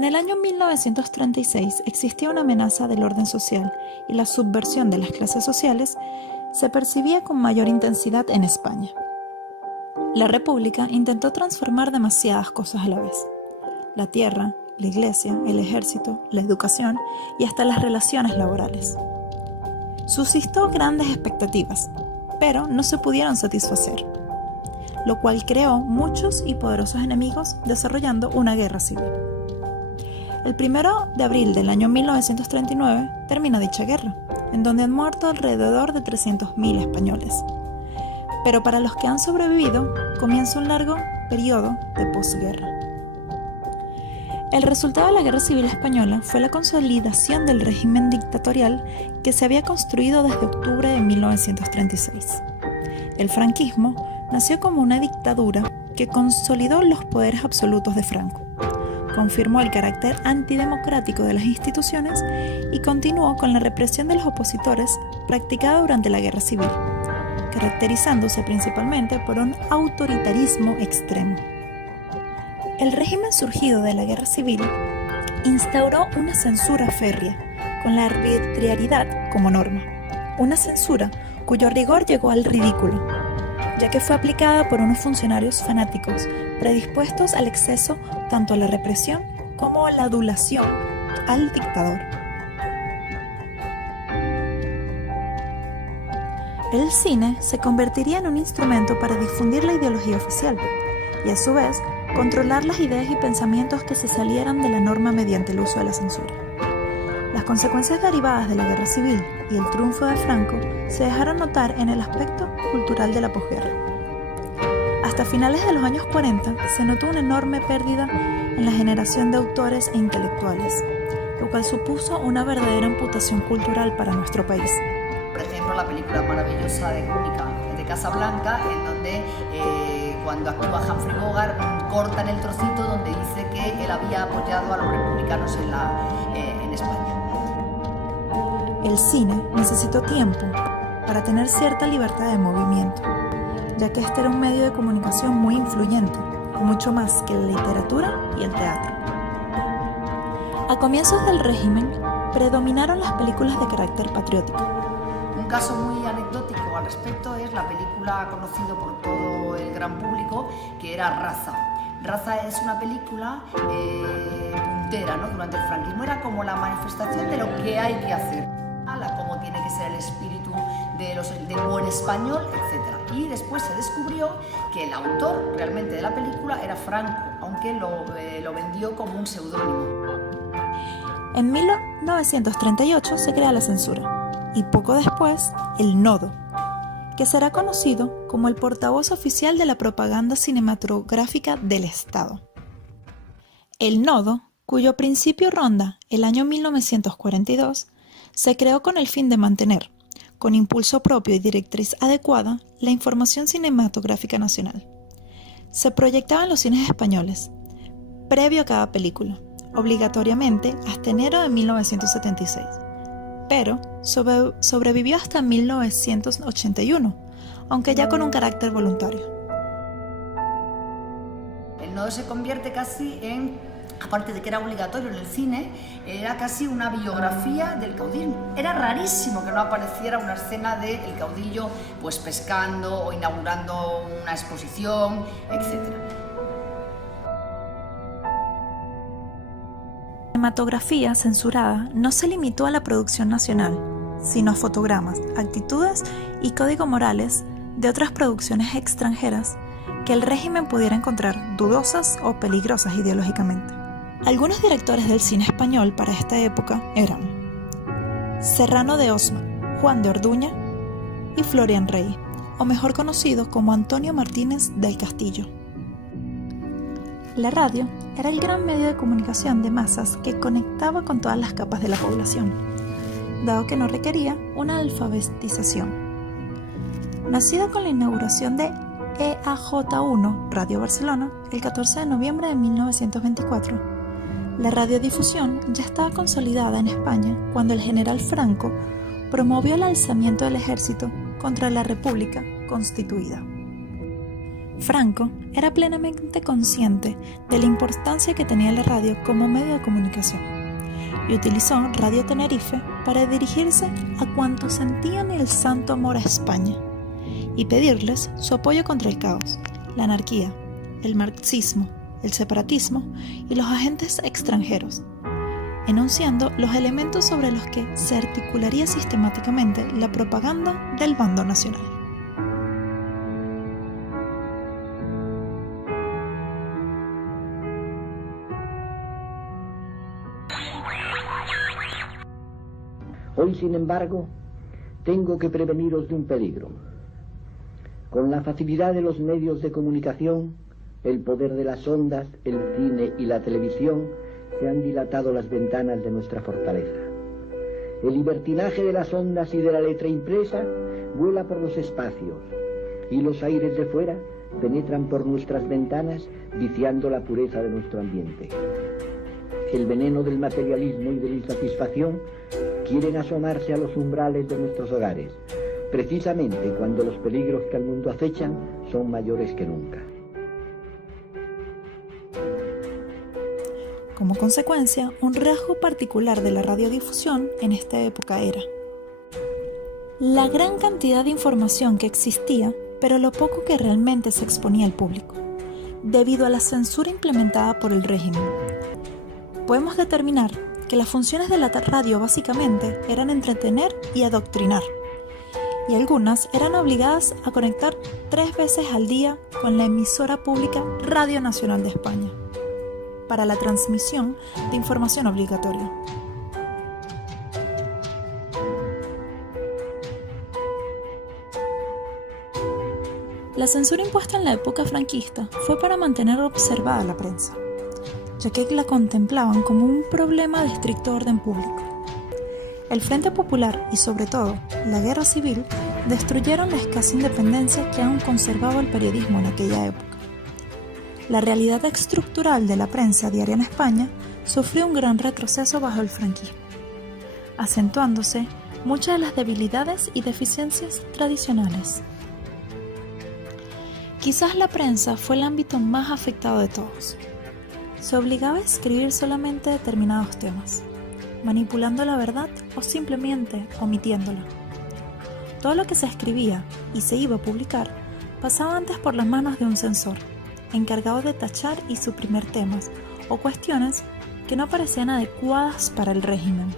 En el año 1936 existía una amenaza del orden social y la subversión de las clases sociales se percibía con mayor intensidad en España. La República intentó transformar demasiadas cosas a la vez: la tierra, la iglesia, el ejército, la educación y hasta las relaciones laborales. Suscitó grandes expectativas, pero no se pudieron satisfacer, lo cual creó muchos y poderosos enemigos, desarrollando una guerra civil. El 1 de abril del año 1939 termina dicha guerra, en donde han muerto alrededor de 300.000 españoles. Pero para los que han sobrevivido, comienza un largo periodo de posguerra. El resultado de la Guerra Civil Española fue la consolidación del régimen dictatorial que se había construido desde octubre de 1936. El franquismo nació como una dictadura que consolidó los poderes absolutos de Franco, confirmó el carácter antidemocrático de las instituciones y continuó con la represión de los opositores practicada durante la Guerra Civil, caracterizándose principalmente por un autoritarismo extremo. El régimen surgido de la Guerra Civil instauró una censura férrea, con la arbitrariedad como norma, una censura cuyo rigor llegó al ridículo, ya que fue aplicada por unos funcionarios fanáticos predispuestos al exceso tanto a la represión como a la adulación al dictador. El cine se convertiría en un instrumento para difundir la ideología oficial y a su vez controlar las ideas y pensamientos que se salieran de la norma mediante el uso de la censura. Las consecuencias derivadas de la guerra civil y el triunfo de Franco se dejaron notar en el aspecto cultural de la posguerra. Hasta finales de los años 40 se notó una enorme pérdida en la generación de autores e intelectuales, lo cual supuso una verdadera amputación cultural para nuestro país. Por ejemplo, la película maravillosa de Casablanca, en donde cuando actúa Humphrey Bogart cortan el trocito donde dice que él había apoyado a los republicanos en España. El cine necesitó tiempo para tener cierta libertad de movimiento, ya que este era un medio de comunicación muy influyente, mucho más que la literatura y el teatro. A comienzos del régimen, predominaron las películas de carácter patriótico. Un caso muy anecdótico al respecto es la película conocida por todo el gran público, que era Raza. Raza es una película puntera, ¿no? Durante el franquismo era como la manifestación de lo que hay que hacer, cómo tiene que ser el espíritu del buen español, etc. Y después se descubrió que el autor realmente de la película era Franco, aunque lo vendió como un seudónimo. En 1938 se crea la censura y poco después el Nodo, que será conocido como el portavoz oficial de la propaganda cinematográfica del Estado. El Nodo, cuyo principio ronda el año 1942, se creó con el fin de mantener, con impulso propio y directriz adecuada, la información cinematográfica nacional. Se proyectaba en los cines españoles, previo a cada película, obligatoriamente hasta enero de 1976, pero sobrevivió hasta 1981, aunque ya con un carácter voluntario. El Nodo se convierte casi en, aparte de que era obligatorio en el cine, era casi una biografía del caudillo. Era rarísimo que no apareciera una escena del caudillo pues pescando o inaugurando una exposición, etc. La cinematografía censurada no se limitó a la producción nacional, sino a fotogramas, actitudes y códigos morales de otras producciones extranjeras que el régimen pudiera encontrar dudosas o peligrosas ideológicamente. Algunos directores del cine español para esta época eran Serrano de Osma, Juan de Orduña y Florian Rey, o mejor conocido como Antonio Martínez del Castillo. La radio era el gran medio de comunicación de masas que conectaba con todas las capas de la población, dado que no requería una alfabetización. Nacida con la inauguración de EAJ1 Radio Barcelona el 14 de noviembre de 1924, la radiodifusión ya estaba consolidada en España cuando el general Franco promovió el alzamiento del ejército contra la República constituida. Franco era plenamente consciente de la importancia que tenía la radio como medio de comunicación y utilizó Radio Tenerife para dirigirse a cuantos sentían el santo amor a España y pedirles su apoyo contra el caos, la anarquía, el marxismo, el separatismo y los agentes extranjeros, enunciando los elementos sobre los que se articularía sistemáticamente la propaganda del bando nacional. Hoy, sin embargo, tengo que preveniros de un peligro. Con la facilidad de los medios de comunicación, el poder de las ondas, el cine y la televisión, se han dilatado las ventanas de nuestra fortaleza. El libertinaje de las ondas y de la letra impresa vuela por los espacios, y los aires de fuera penetran por nuestras ventanas, viciando la pureza de nuestro ambiente. El veneno del materialismo y de la insatisfacción quieren asomarse a los umbrales de nuestros hogares, precisamente cuando los peligros que al mundo acechan son mayores que nunca. Como consecuencia, un rasgo particular de la radiodifusión en esta época era la gran cantidad de información que existía, pero lo poco que realmente se exponía al público, debido a la censura implementada por el régimen. Podemos determinar que las funciones de la radio básicamente eran entretener y adoctrinar, y algunas eran obligadas a conectar 3 veces al día con la emisora pública Radio Nacional de España, para la transmisión de información obligatoria. La censura impuesta en la época franquista fue para mantener observada la prensa, ya que la contemplaban como un problema de estricto orden público. El Frente Popular y, sobre todo, la Guerra Civil destruyeron la escasa independencia que aún conservaba el periodismo en aquella época. La realidad estructural de la prensa diaria en España sufrió un gran retroceso bajo el franquismo, acentuándose muchas de las debilidades y deficiencias tradicionales. Quizás la prensa fue el ámbito más afectado de todos. Se obligaba a escribir solamente determinados temas, manipulando la verdad o simplemente omitiéndola. Todo lo que se escribía y se iba a publicar pasaba antes por las manos de un censor, encargado de tachar y suprimir temas o cuestiones que no parecían adecuadas para el régimen.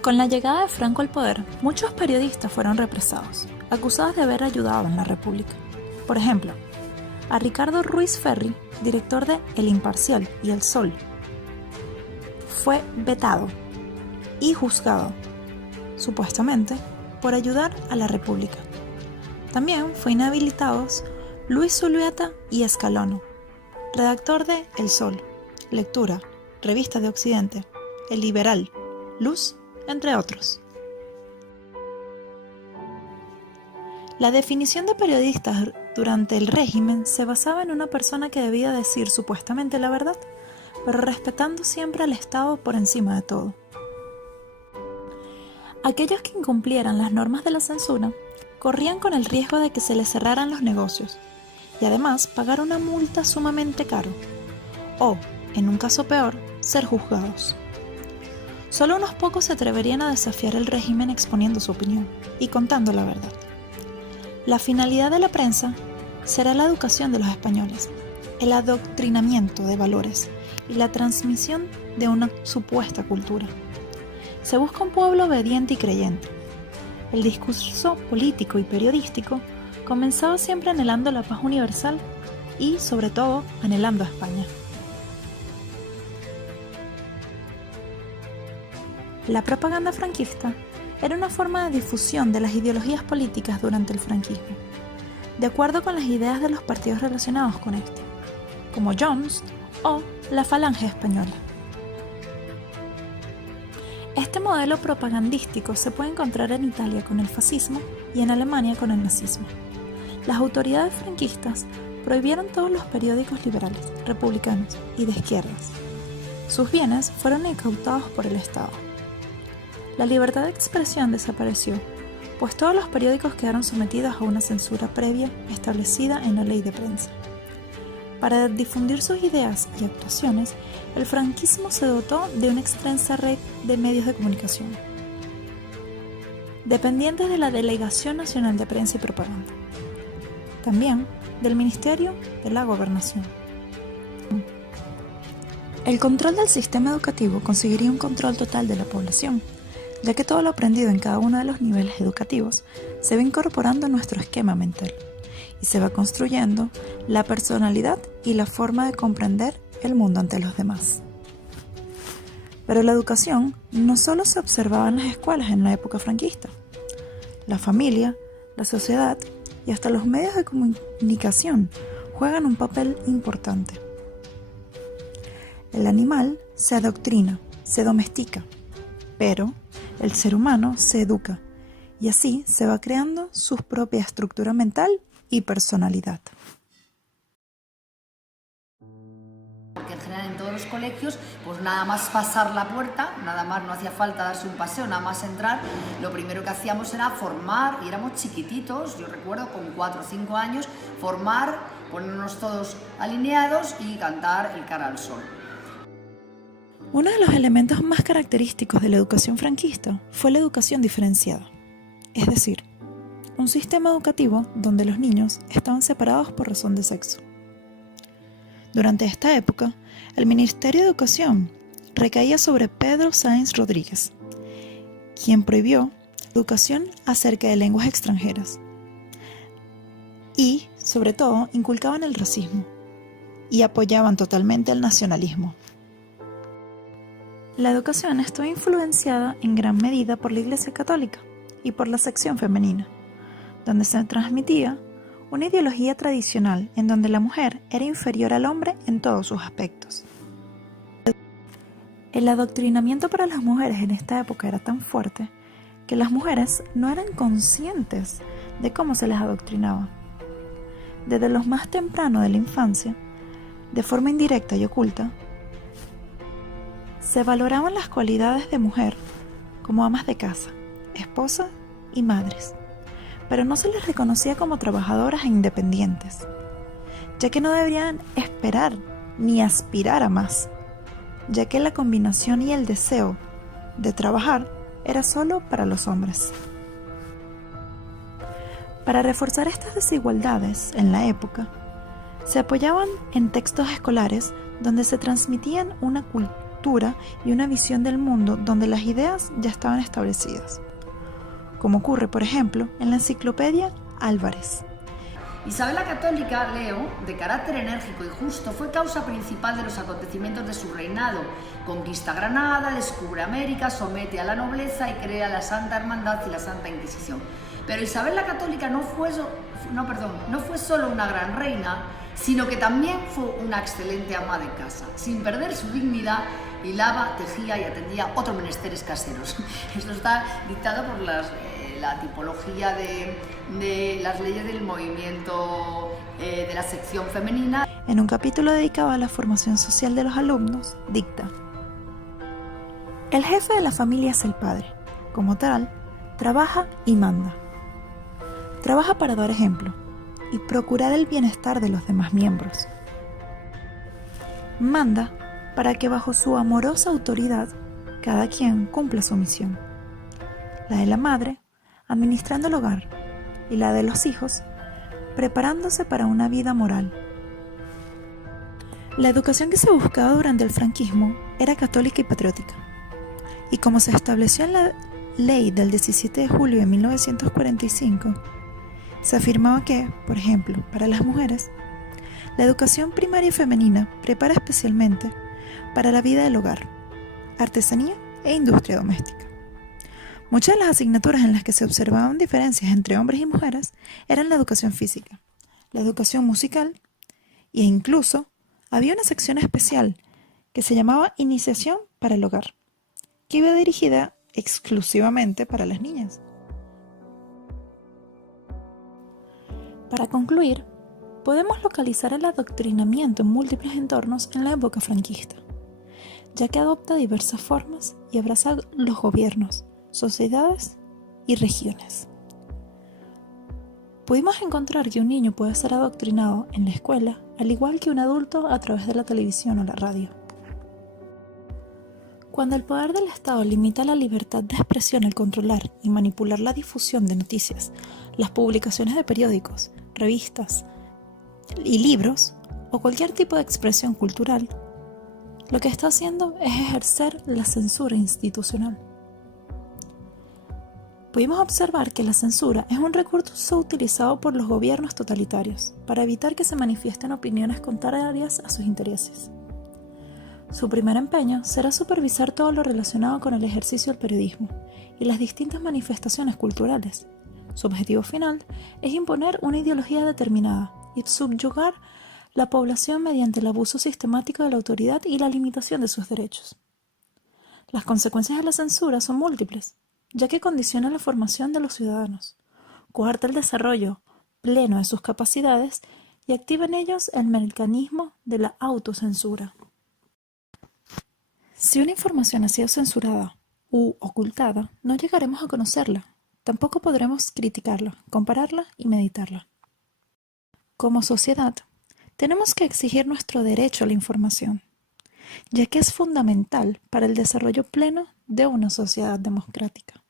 Con la llegada de Franco al poder, muchos periodistas fueron represados, acusados de haber ayudado en la República. Por ejemplo, a Ricardo Ruiz Ferri, director de El Imparcial y El Sol, fue vetado y juzgado, supuestamente, por ayudar a la República. También fue inhabilitados Luis Zulueta y Escalona, redactor de El Sol, Lectura, Revista de Occidente, El Liberal, Luz, entre otros. La definición de periodistas durante el régimen se basaba en una persona que debía decir supuestamente la verdad, pero respetando siempre al Estado por encima de todo. Aquellos que incumplieran las normas de la censura corrían con el riesgo de que se les cerraran los negocios y además pagar una multa sumamente caro, o, en un caso peor, ser juzgados. Solo unos pocos se atreverían a desafiar el régimen exponiendo su opinión y contando la verdad. La finalidad de la prensa será la educación de los españoles, el adoctrinamiento de valores y la transmisión de una supuesta cultura. Se busca un pueblo obediente y creyente. El discurso político y periodístico comenzaba siempre anhelando la paz universal y, sobre todo, anhelando a España. La propaganda franquista era una forma de difusión de las ideologías políticas durante el franquismo, de acuerdo con las ideas de los partidos relacionados con este, como Junts o la Falange Española. Este modelo propagandístico se puede encontrar en Italia con el fascismo y en Alemania con el nazismo. Las autoridades franquistas prohibieron todos los periódicos liberales, republicanos y de izquierdas. Sus bienes fueron incautados por el Estado. La libertad de expresión desapareció pues todos los periódicos quedaron sometidos a una censura previa establecida en la ley de prensa. Para difundir sus ideas y actuaciones, el franquismo se dotó de una extensa red de medios de comunicación, dependientes de la Delegación Nacional de Prensa y Propaganda, también del Ministerio de la Gobernación. El control del sistema educativo conseguiría un control total de la población, ya que todo lo aprendido en cada uno de los niveles educativos se va incorporando a nuestro esquema mental y se va construyendo la personalidad y la forma de comprender el mundo ante los demás. Pero la educación no solo se observaba en las escuelas en la época franquista. La familia, la sociedad y hasta los medios de comunicación juegan un papel importante. El animal se adoctrina, se domestica, pero el ser humano se educa y así se va creando su propia estructura mental y personalidad. Porque en general en todos los colegios, pues nada más pasar la puerta, nada más, no hacía falta darse un paseo, nada más entrar, lo primero que hacíamos era formar, y éramos chiquititos, yo recuerdo con 4 o 5 años, formar, ponernos todos alineados y cantar el Cara al Sol. Uno de los elementos más característicos de la educación franquista fue la educación diferenciada, es decir, un sistema educativo donde los niños estaban separados por razón de sexo. Durante esta época, el Ministerio de Educación recaía sobre Pedro Sáenz Rodríguez, quien prohibió la educación acerca de lenguas extranjeras y, sobre todo, inculcaban el racismo y apoyaban totalmente el nacionalismo. La educación estuvo influenciada en gran medida por la Iglesia Católica y por la sección femenina, donde se transmitía una ideología tradicional en donde la mujer era inferior al hombre en todos sus aspectos. El adoctrinamiento para las mujeres en esta época era tan fuerte que las mujeres no eran conscientes de cómo se les adoctrinaba. Desde lo más temprano de la infancia, de forma indirecta y oculta, se valoraban las cualidades de mujer como amas de casa, esposas y madres, pero no se les reconocía como trabajadoras e independientes, ya que no deberían esperar ni aspirar a más, ya que la combinación y el deseo de trabajar era solo para los hombres. Para reforzar estas desigualdades en la época, se apoyaban en textos escolares donde se transmitían una cultura y una visión del mundo donde las ideas ya estaban establecidas, como ocurre, por ejemplo, en la enciclopedia Álvarez. Isabel la Católica, Leo, de carácter enérgico y justo, fue causa principal de los acontecimientos de su reinado. Conquista Granada, descubre América, somete a la nobleza y crea la Santa Hermandad y la Santa Inquisición. Pero Isabel la Católica no fue solo una gran reina, sino que también fue una excelente ama de casa. Sin perder su dignidad, hilaba, tejía y atendía otros menesteres caseros. Esto está dictado por la tipología de las leyes del movimiento de la sección femenina. En un capítulo dedicado a la formación social de los alumnos, dicta: el jefe de la familia es el padre. Como tal, trabaja y manda. Trabaja para dar ejemplo y procurar el bienestar de los demás miembros. Manda para que bajo su amorosa autoridad cada quien cumpla su misión. La de la madre, administrando el hogar, y la de los hijos, preparándose para una vida moral. La educación que se buscaba durante el franquismo era católica y patriótica, y como se estableció en la ley del 17 de julio de 1945, se afirmaba que, por ejemplo, para las mujeres, la educación primaria femenina prepara especialmente para la vida del hogar, artesanía e industria doméstica. Muchas de las asignaturas en las que se observaban diferencias entre hombres y mujeres eran la educación física, la educación musical e incluso había una sección especial que se llamaba Iniciación para el Hogar, que iba dirigida exclusivamente para las niñas. Para concluir, podemos localizar el adoctrinamiento en múltiples entornos en la época franquista, ya que adopta diversas formas y abraza los gobiernos, sociedades y regiones. Pudimos encontrar que un niño puede ser adoctrinado en la escuela, al igual que un adulto a través de la televisión o la radio. Cuando el poder del Estado limita la libertad de expresión al controlar y manipular la difusión de noticias, las publicaciones de periódicos, revistas y libros, o cualquier tipo de expresión cultural, lo que está haciendo es ejercer la censura institucional. Pudimos observar que la censura es un recurso utilizado por los gobiernos totalitarios para evitar que se manifiesten opiniones contrarias a sus intereses. Su primer empeño será supervisar todo lo relacionado con el ejercicio del periodismo y las distintas manifestaciones culturales. Su objetivo final es imponer una ideología determinada y subyugar la población mediante el abuso sistemático de la autoridad y la limitación de sus derechos. Las consecuencias de la censura son múltiples, ya que condiciona la formación de los ciudadanos, coarta el desarrollo pleno de sus capacidades y activa en ellos el mecanismo de la autocensura. Si una información ha sido censurada u ocultada, no llegaremos a conocerla, tampoco podremos criticarla, compararla y meditarla. Como sociedad, tenemos que exigir nuestro derecho a la información, ya que es fundamental para el desarrollo pleno de una sociedad democrática.